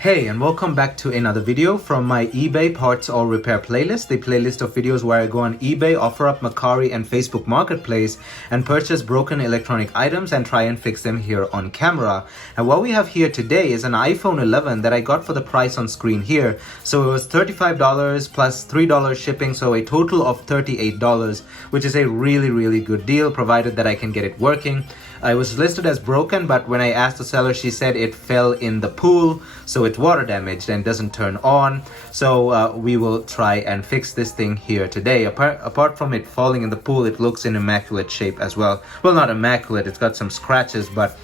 Hey, and welcome back to another video from my eBay parts or repair playlist, the playlist of videos where I go on eBay, OfferUp, Mercari, and Facebook Marketplace and purchase broken electronic items and try and fix them here on camera. And what we have here today is an iPhone 11 that I got for the price on screen here. So it was $35 plus $3 shipping, so a total of $38, which is a really good deal provided that I can get it working. It was listed as broken, but when I asked the seller, she said it fell in the pool, so it's water damaged and doesn't turn on. So we will try and fix this thing here today. Apart from it falling in the pool, it looks in immaculate shape as well. Well, not immaculate, it's got some scratches, but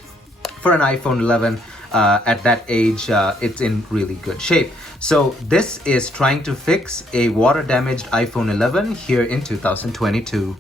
for an iPhone 11 at that age, it's in really good shape. So this is trying to fix a water damaged iPhone 11 here in 2022.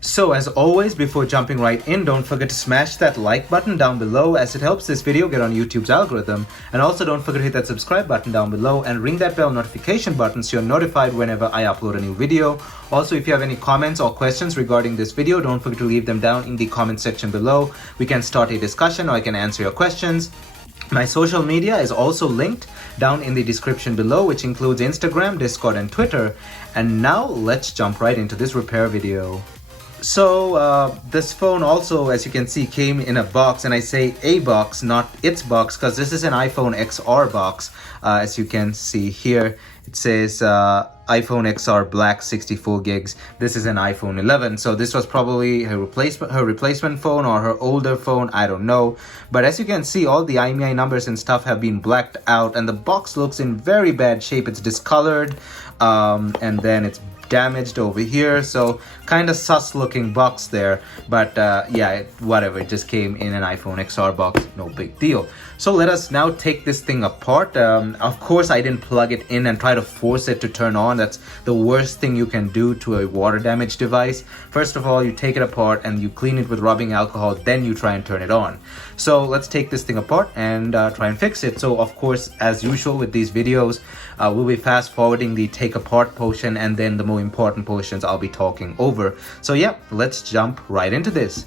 So as always, before jumping right in, don't forget to smash that like button down below as it helps this video get on YouTube's algorithm. And also don't forget to hit that subscribe button down below and ring that bell notification button so you're notified whenever I upload a new video. Also, if you have any comments or questions regarding this video, don't forget to leave them down in the comment section below. We can start a discussion or I can answer your questions. My social media is also linked down in the description below, which includes Instagram, Discord, and Twitter. And now let's jump right into this repair video. So this phone also, as you can see, came in a box, and I say a box, not its box, because this is an iPhone XR box. As you can see here, it says iPhone XR Black 64 gigs. This is an iPhone 11, so this was probably her replacement phone or her older phone, I don't know. But as you can see, all the IMEI numbers and stuff have been blacked out, and the box looks in very bad shape. It's discolored, and then it's damaged over here, so kind of sus looking box there, but yeah, whatever, it just came in an iPhone XR box, no big deal. So let us now take this thing apart. Of course I didn't plug it in and try to force it to turn on. That's the worst thing you can do to a water damaged device. First of all, you take it apart and you clean it with rubbing alcohol, then you try and turn it on. So let's take this thing apart and try and fix it. So of course, as usual with these videos, we'll be fast forwarding the take apart portion, and then the more important portions I'll be talking over. So yeah, let's jump right into this.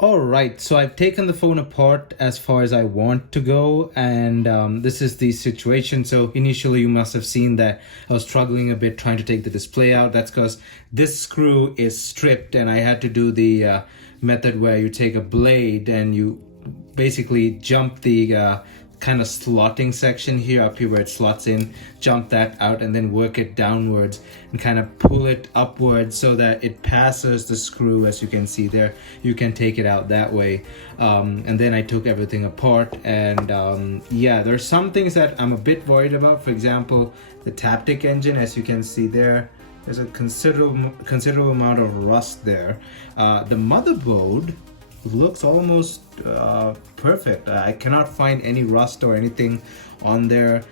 All right, so I've taken the phone apart as far as I want to go, and this is the situation. So initially you must have seen that I was struggling a bit trying to take the display out. That's because this screw is stripped, and I had to do the method where you take a blade and you basically jump the kind of slotting section here up here where it slots in, jump that out and then work it downwards and kind of pull it upwards so that it passes the screw. As you can see there, you can take it out that way. And then I took everything apart, and yeah, there's some things that I'm a bit worried about. For example, the Taptic engine, as you can see there's a considerable amount of rust there. The motherboard looks almost perfect. I cannot find any rust or anything on there.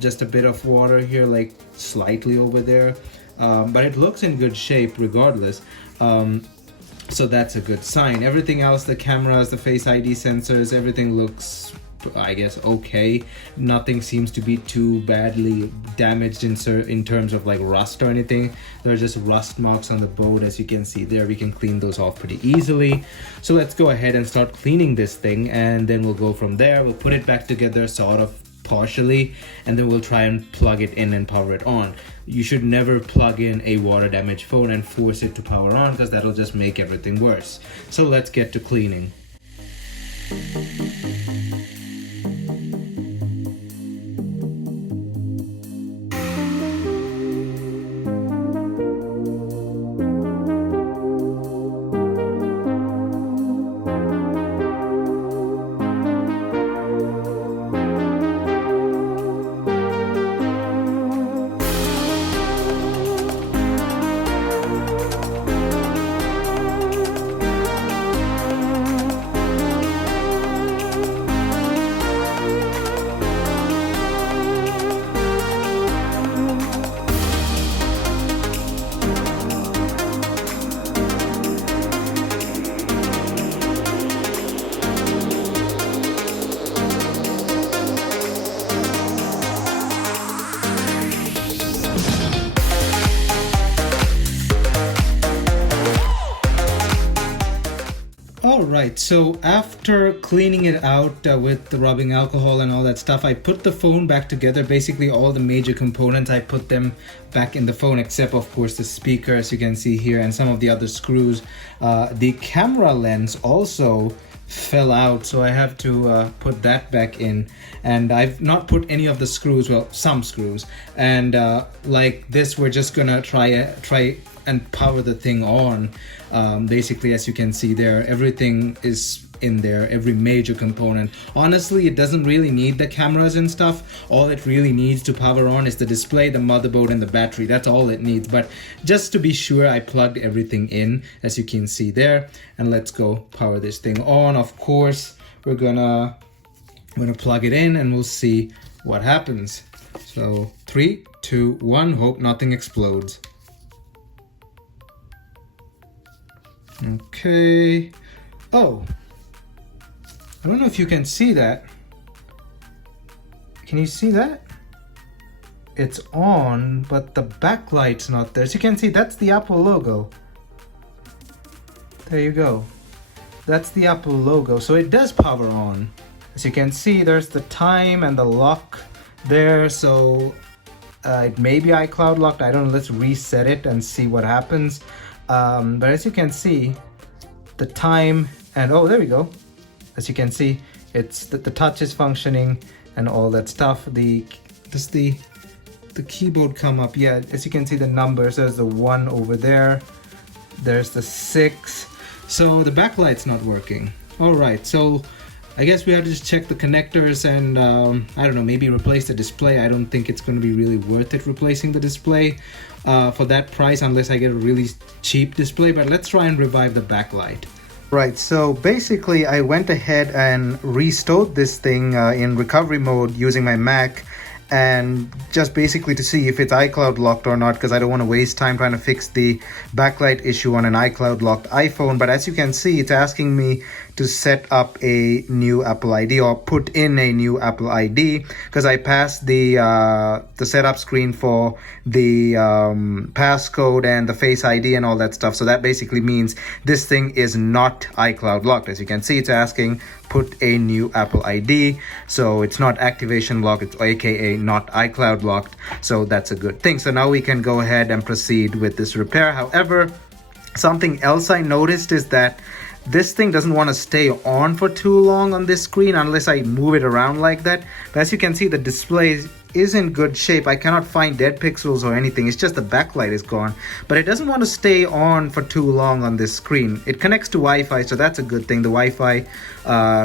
Just a bit of water here, like slightly over there, but it looks in good shape regardless. So that's a good sign. Everything else, the cameras, the Face ID sensors, everything looks, I guess, okay. Nothing seems to be too badly damaged in terms of like rust or anything. There are just rust marks on the board, as you can see there. We can clean those off pretty easily. So let's go ahead and start cleaning this thing, and then we'll go from there. We'll put it back together sort of partially, and then we'll try and plug it in and power it on. You should never plug in a water damaged phone and force it to power on, because that'll just make everything worse. So let's get to cleaning. Alright, so after cleaning it out with the rubbing alcohol and all that stuff, I put the phone back together. Basically all the major components, I put them back in the phone, except of course the speaker, as you can see here, and some of the other screws. The camera lens also fell out, so I have to put that back in, and I've not put any of the screws, well, some screws, and like this, we're just gonna try and power the thing on. Basically, as you can see there, everything is in there, every major component. Honestly, it doesn't really need the cameras and stuff. All it really needs to power on is the display, the motherboard, and the battery. That's all it needs. But just to be sure, I plugged everything in, as you can see there. And let's go power this thing on. Of course, we're gonna plug it in and we'll see what happens. So 3, 2, 1, hope nothing explodes. Okay. Oh, I don't know if you can see that. Can you see that? It's on, but the backlight's not there. So you can see that's the Apple logo. There you go. That's the Apple logo. So it does power on. As you can see, there's the time and the lock there. So it may be iCloud locked. I don't know. Let's reset it and see what happens. But as you can see, the time and oh, there we go. As you can see, it's the touch is functioning and all that stuff. Does the keyboard come up? Yeah, as you can see, the numbers. There's the 1 over there. There's the 6. So the backlight's not working. All right, so I guess we have to just check the connectors and I don't know, maybe replace the display. I don't think it's going to be really worth it replacing the display for that price unless I get a really cheap display, but let's try and revive the backlight. Right, so basically I went ahead and restored this thing in recovery mode using my Mac, and just basically to see if it's iCloud locked or not, because I don't want to waste time trying to fix the backlight issue on an iCloud locked iPhone. But as you can see, it's asking me to set up a new Apple ID or put in a new Apple ID, because I passed the setup screen for the passcode and the Face ID and all that stuff. So that basically means this thing is not iCloud locked. As you can see, it's asking put a new Apple ID, so it's not activation locked, it's aka not iCloud locked, so that's a good thing. So now we can go ahead and proceed with this repair. However, something else I noticed is that this thing doesn't want to stay on for too long on this screen unless I move it around like that. But as you can see, the display is in good shape. I cannot find dead pixels or anything. It's just the backlight is gone, but it doesn't want to stay on for too long on this screen. It connects to Wi-Fi, so that's a good thing. The Wi-Fi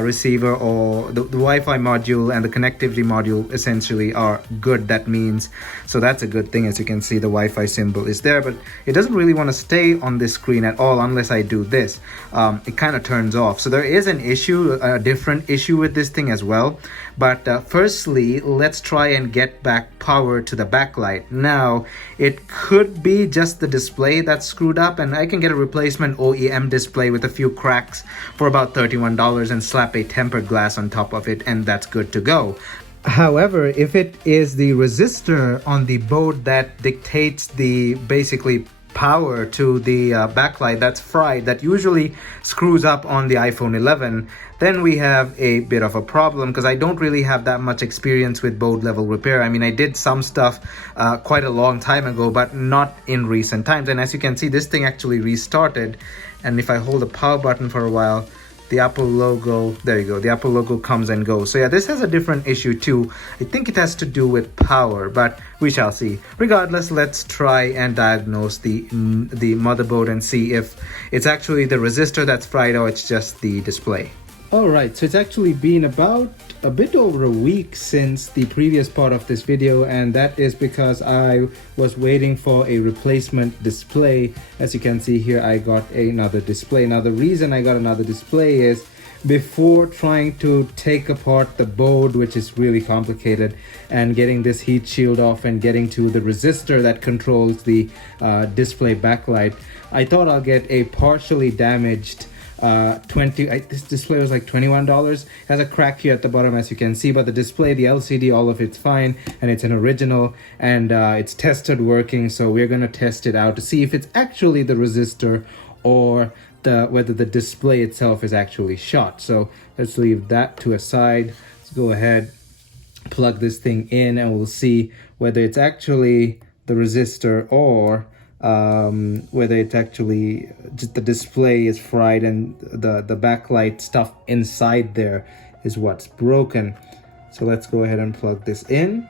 receiver or the Wi-Fi module and the connectivity module essentially are good. That means, so that's a good thing. As you can see, the Wi-Fi symbol is there, but it doesn't really want to stay on this screen at all unless I do this. It kind of turns off. So there is an issue, a different issue with this thing as well. But firstly, let's try and get back power to the backlight. Now, it could be just the display that's screwed up, and I can get a replacement OEM display with a few cracks for about $31 and slap a tempered glass on top of it, and that's good to go. However, if it is the resistor on the board that dictates the basically power to the backlight that's fried, that usually screws up on the iPhone 11, then we have a bit of a problem, because I don't really have that much experience with board level repair. I mean, I did some stuff quite a long time ago, but not in recent times. And as you can see, this thing actually restarted, and if I hold the power button for a while, the Apple logo, there you go, the Apple logo comes and goes. So yeah, this has a different issue too. I think it has to do with power, but we shall see. Regardless, let's try and diagnose the motherboard and see if it's actually the resistor that's fried or it's just the display. Alright, so it's actually been about a bit over a week since the previous part of this video, and that is because I was waiting for a replacement display. As you can see here, I got another display. Now the reason I got another display is before trying to take apart the board, which is really complicated, and getting this heat shield off and getting to the resistor that controls the display backlight, I thought I'll get a partially damaged this display was like $21. It has a crack here at the bottom, as you can see, but the display, the LCD, all of it's fine, and it's an original, and it's tested working. So we're going to test it out to see if it's actually the resistor or whether the display itself is actually shot. So let's leave that to a side. Let's go ahead, plug this thing in, and we'll see whether it's actually the resistor or whether it's actually just the display is fried and the backlight stuff inside there is what's broken. So let's go ahead and plug this in.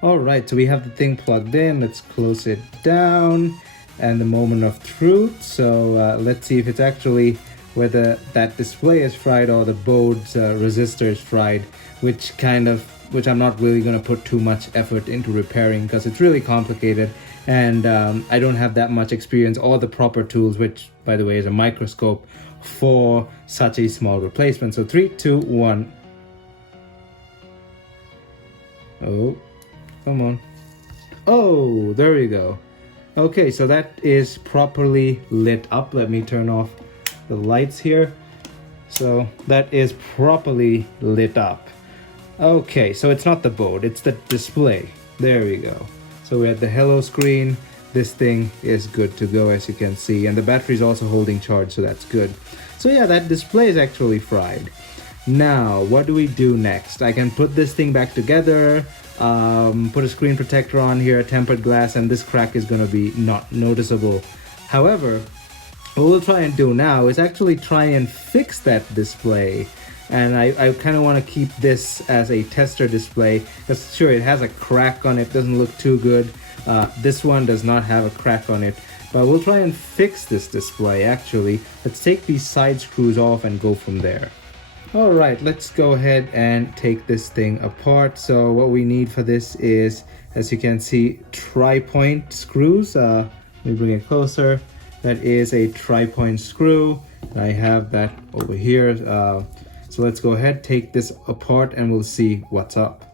All right, so we have the thing plugged in. Let's close it down, and the moment of truth. So let's see if it's actually whether that display is fried or the board's resistor is fried, which I'm not really going to put too much effort into repairing because it's really complicated, and I don't have that much experience or the proper tools, which by the way is a microscope, for such a small replacement. So 3, 2, 1. Oh, come on. Oh, there we go. Okay, so that is properly lit up. Let me turn off the lights here. So that is properly lit up. Okay, so it's not the board, it's the display. There we go. So we're at the hello screen. This thing is good to go, as you can see, and the battery is also holding charge, so that's good. So yeah, that display is actually fried. Now, what do we do next? I can put this thing back together, put a screen protector on here, tempered glass, and this crack is going to be not noticeable. However, what we'll try and do now is actually try and fix that display. And I kind of want to keep this as a tester display, because sure, it has a crack on it, doesn't look too good. This one does not have a crack on it, but we'll try and fix this display actually. Let's take these side screws off and go from there. Alright, let's go ahead and take this thing apart. So what we need for this is, as you can see, tri-point screws. Let me bring it closer. That is a tri-point screw. I have that over here. So let's go ahead, take this apart, and we'll see what's up.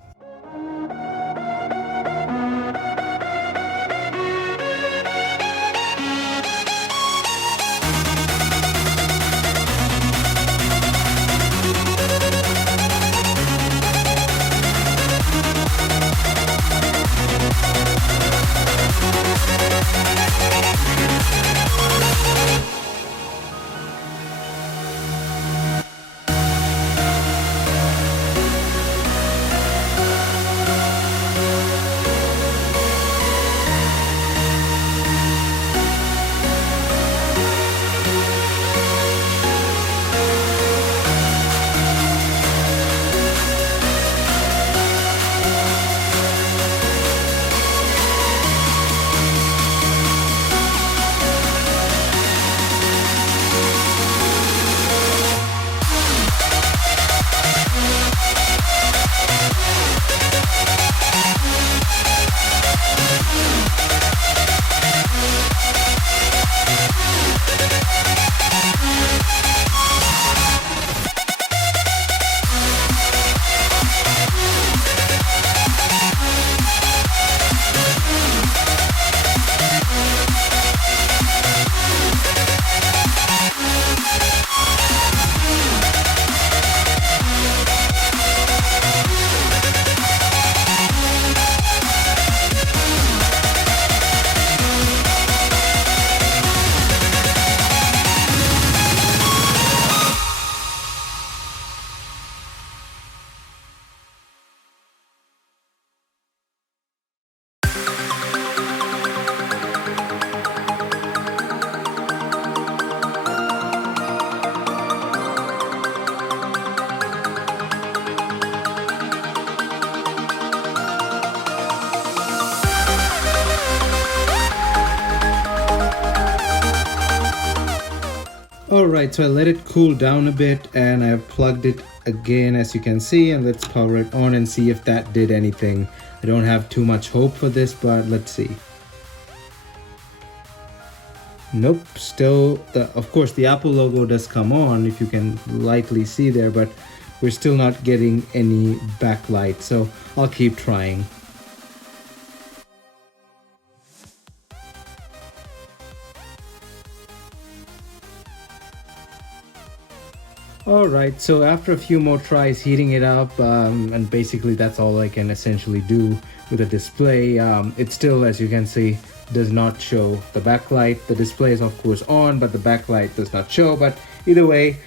Alright, so I let it cool down a bit and I've plugged it again, as you can see, and let's power it on and see if that did anything. I don't have too much hope for this, but let's see. Nope, still, of course the Apple logo does come on, if you can lightly see there, but we're still not getting any backlight, so I'll keep trying. Alright, so after a few more tries heating it up, and basically that's all I can essentially do with the display, it still, as you can see, does not show the backlight. The display is of course on, but the backlight does not show. But either way,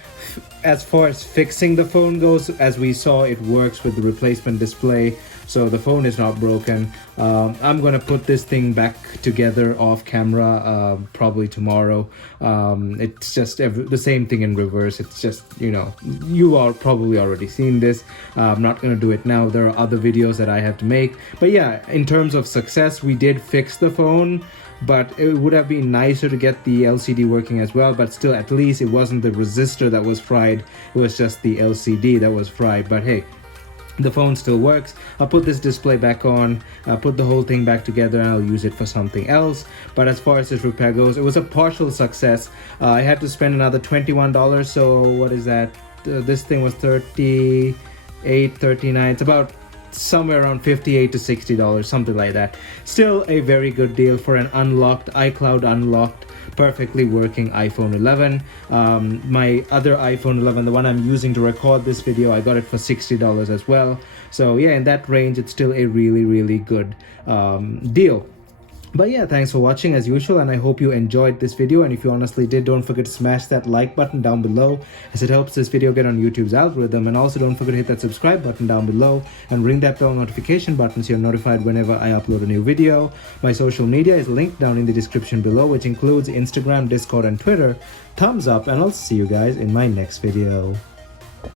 as far as fixing the phone goes, as we saw, it works with the replacement display, so the phone is not broken. I'm gonna put this thing back together off camera probably tomorrow. It's just the same thing in reverse. It's just, you know, you are probably already seen this. I'm not gonna do it now. There are other videos that I have to make, but yeah, in terms of success, we did fix the phone. But it would have been nicer to get the LCD working as well, but still, at least it wasn't the resistor that was fried, it was just the LCD that was fried. But hey, the phone still works. I'll put this display back on, put the whole thing back together, and I'll use it for something else. But as far as this repair goes, it was a partial success. I had to spend another $21, so what is that? This thing was $38, $39, it's about somewhere around $58 to $60, something like that. Still a very good deal for an unlocked, iCloud unlocked, perfectly working iPhone 11. My other iPhone 11, the one I'm using to record this video, I got it for $60 as well. So yeah, in that range, it's still a really good deal. But yeah, thanks for watching as usual, and I hope you enjoyed this video. And if you honestly did, don't forget to smash that like button down below, as it helps this video get on YouTube's algorithm. And also don't forget to hit that subscribe button down below and ring that bell notification button so you're notified whenever I upload a new video. My social media is linked down in the description below, which includes Instagram, Discord, and Twitter. Thumbs up, and I'll see you guys in my next video.